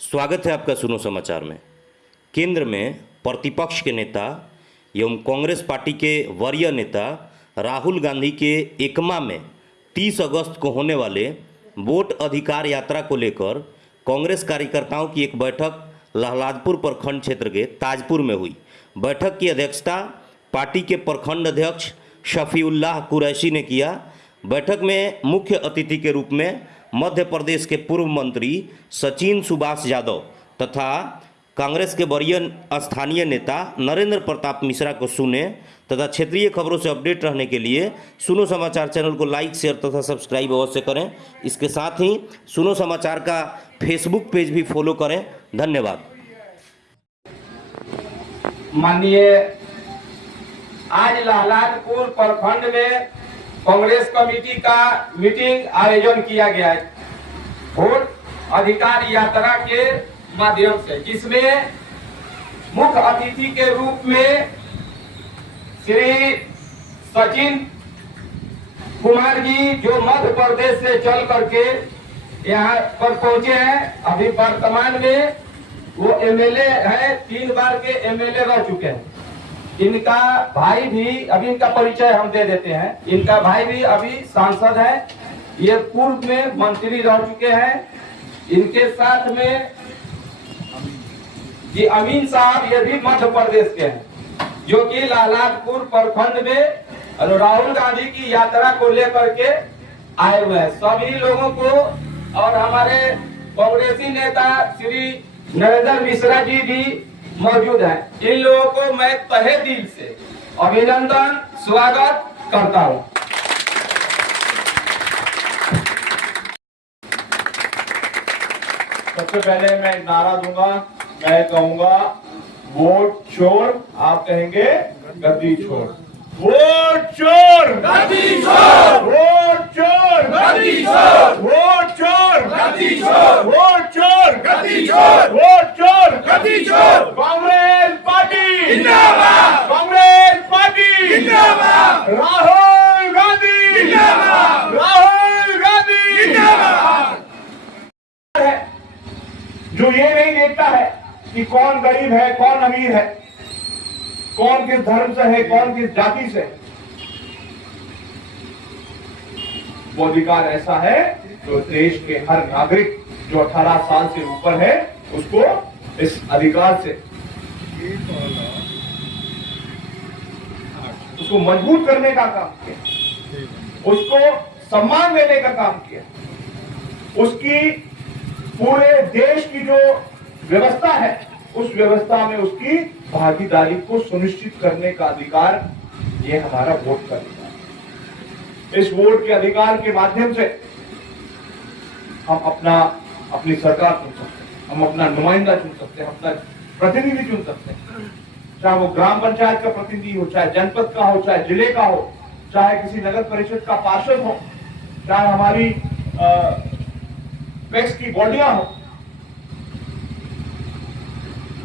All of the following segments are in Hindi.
स्वागत है आपका सुनो समाचार में। केंद्र में प्रतिपक्ष के नेता एवं कांग्रेस पार्टी के वरीय नेता राहुल गांधी के एकमा में 30 अगस्त को होने वाले वोट अधिकार यात्रा को लेकर कांग्रेस कार्यकर्ताओं की एक बैठक लहलादपुर प्रखंड क्षेत्र के ताजपुर में हुई। बैठक की अध्यक्षता पार्टी के प्रखंड अध्यक्ष शफीउल्लाह कुरैशी ने किया। बैठक में मुख्य अतिथि के रूप में मध्य प्रदेश के पूर्व मंत्री सचिन सुभाष यादव तथा कांग्रेस के वरीय स्थानीय नेता नरेंद्र प्रताप मिश्रा को सुने तथा क्षेत्रीय खबरों से अपडेट रहने के लिए सुनो समाचार चैनल को लाइक, शेयर तथा सब्सक्राइब अवश्य करें। इसके साथ ही सुनो समाचार का फेसबुक पेज भी फॉलो करें। धन्यवाद। माननीय आज लहलादपुर प्रखंड में कांग्रेस कमेटी का मीटिंग आयोजन किया गया है वोट अधिकार यात्रा के माध्यम से, जिसमें मुख्य अतिथि के रूप में श्री सचिन कुमार जी जो मध्य प्रदेश से चल करके यहाँ पर पहुंचे हैं। अभी वर्तमान में वो एमएलए है, 3 बार के एमएलए रह चुके हैं। इनका भाई भी, अभी इनका परिचय हम दे देते हैं, इनका भाई भी अभी सांसद है, ये पूर्व में मंत्री रह चुके हैं। इनके साथ में जी अमीन साहब, ये भी मध्य प्रदेश के हैं, जो कि लहलादपुर प्रखंड में राहुल गांधी की यात्रा को लेकर के आए हुए हैं। सभी लोगों को और हमारे कांग्रेसी नेता श्री नरेंद्र मिश्रा जी भी मौजूद हैं। इन लोगों को मैं तहे दिल से अभिनंदन स्वागत करता हूं। सबसे पहले मैं नारा दूंगा, मैं कहूंगा वोट चोर, आप कहेंगे गद्दी चोर। वोट चोर गद्दी चोर, वोट चोर गद्दी चोर, वोट चोर गद्दी चोर, वोट चोर गद्दी चोर, वोट चोर गद्दी चोर। कांग्रेस पार्टी जिंदाबाद, कांग्रेस पार्टी जिंदाबाद, राहुल गांधी जिंदाबाद, राहुल गांधी जिंदाबाद। जो ये नहीं देखता है कि कौन गरीब है, कौन अमीर है, कौन किस धर्म से है, कौन किस जाति से, वो अधिकार ऐसा है जो देश के हर नागरिक जो 18 साल से ऊपर है उसको इस अधिकार से उसको मजबूत करने का काम किया, उसको सम्मान देने का काम किया। उसकी पूरे देश की जो व्यवस्था है उस व्यवस्था में उसकी भागीदारी को सुनिश्चित करने का अधिकार, ये हमारा वोट का अधिकार है। इस वोट के अधिकार के माध्यम से हम अपनी सरकार चुन सकते हैं, हम अपना नुमाइंदा चुन सकते हैं, अपना प्रतिनिधि चुन सकते हैं, चाहे वो ग्राम पंचायत का प्रतिनिधि हो, चाहे जनपद का हो, चाहे जिले का हो, चाहे किसी नगर परिषद का पार्षद हो, चाहे हमारी पैक्स की बॉडियां हो,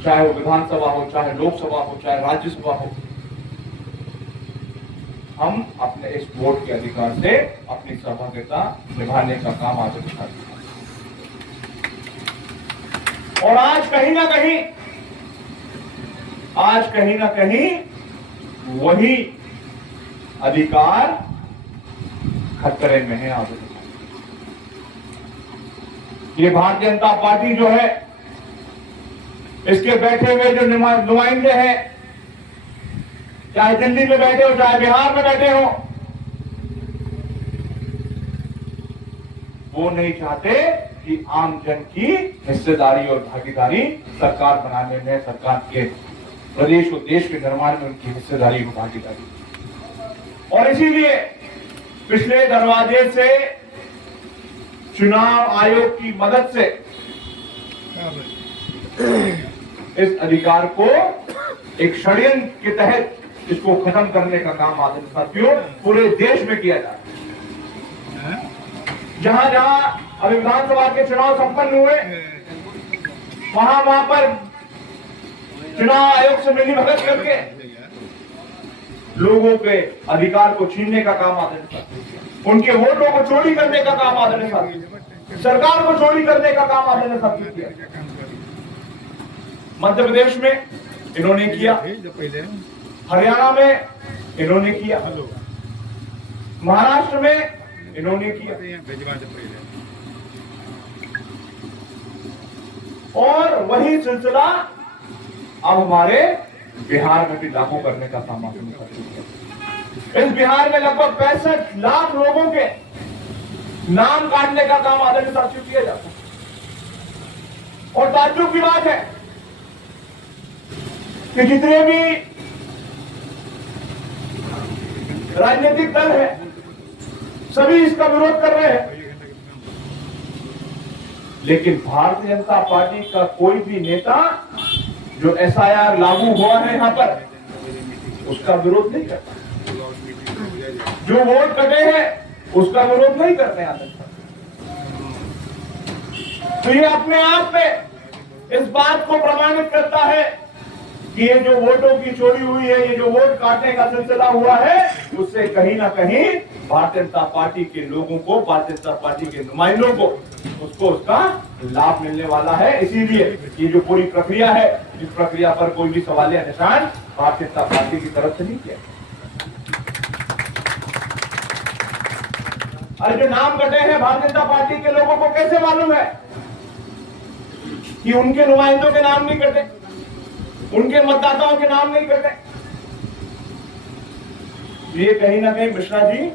चाहे वो विधानसभा हो, चाहे लोकसभा हो, चाहे राज्यसभा हो। हम अपने इस वोट के अधिकार से अपनी सहभागिता निभाने का काम आगे बढ़ाते हैं। और आज कहीं ना कहीं वही अधिकार खतरे में है। आगे ये भारतीय जनता पार्टी जो है, इसके बैठे हुए जो नुमाइंदे हैं, चाहे दिल्ली में बैठे हो, चाहे बिहार में बैठे हो, वो नहीं चाहते कि आम जन की हिस्सेदारी और भागीदारी सरकार बनाने में, सरकार के प्रदेश और देश के निर्माण में उनकी हिस्सेदारी और भागीदारी। और इसीलिए पिछले दरवाजे से चुनाव आयोग की मदद से इस अधिकार को एक षड्यंत्र के तहत इसको खत्म करने का काम आदरणीय साथियों पूरे देश में किया जा रहा है। जहां जहां अभी विधानसभा के चुनाव संपन्न हुए, वहां पर चुनाव आयोग से मिलीभगत करके लोगों के अधिकार को छीनने का काम आदरणीय साथियों, उनके वोटों को चोरी करने का काम आदरणीय साथियों, सरकार को चोरी करने का काम आदरणीय साथियों किया। मध्य प्रदेश में इन्होंने किया, हरियाणा में इन्होंने किया, महाराष्ट्र में इन्होंने किया, और वही सिलसिला अब हमारे बिहार में भी लागू करने का काम आपने कर दिया। इस बिहार में लगभग 65 लाख लोगों के नाम काटने का काम आदरणीय साथियों किया जाता है। और ताज्जुब की बात है कि जितने भी राजनीतिक दल है सभी इसका विरोध कर रहे हैं, लेकिन भारतीय जनता पार्टी का कोई भी नेता जो एसआईआर लागू हुआ है यहां पर उसका विरोध नहीं करता, जो वोट कटे हैं उसका विरोध नहीं करते हैं। तो ये अपने आप में इस बात को प्रमाणित करता है कि ये जो वोटों की चोरी हुई है, ये जो वोट काटने का सिलसिला हुआ है, उससे कहीं ना कहीं भारतीय जनता पार्टी के लोगों को, भारतीय जनता पार्टी के नुमाइंदों को उसको उसका लाभ मिलने वाला है। इसीलिए ये जो पूरी प्रक्रिया है, इस प्रक्रिया पर कोई भी सवालिया निशान भारतीय जनता पार्टी की तरफ से नहीं किया। अरे जो नाम कटे हैं भारतीय जनता पार्टी के लोगों को कैसे मालूम है कि उनके नुमाइंदों के नाम नहीं कटे, उनके मतदाताओं के नाम नहीं कटे? ये कहीं ना कहीं मिश्रा जी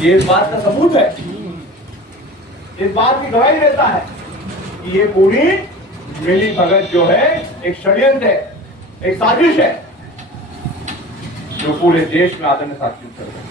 ये इस बात का सबूत है, इस बात की गवाही देता है कि ये पूरी मिली भगत जो है एक षड्यंत्र है, एक साजिश है जो पूरे देश में आदरणीय साथियों चल रही है।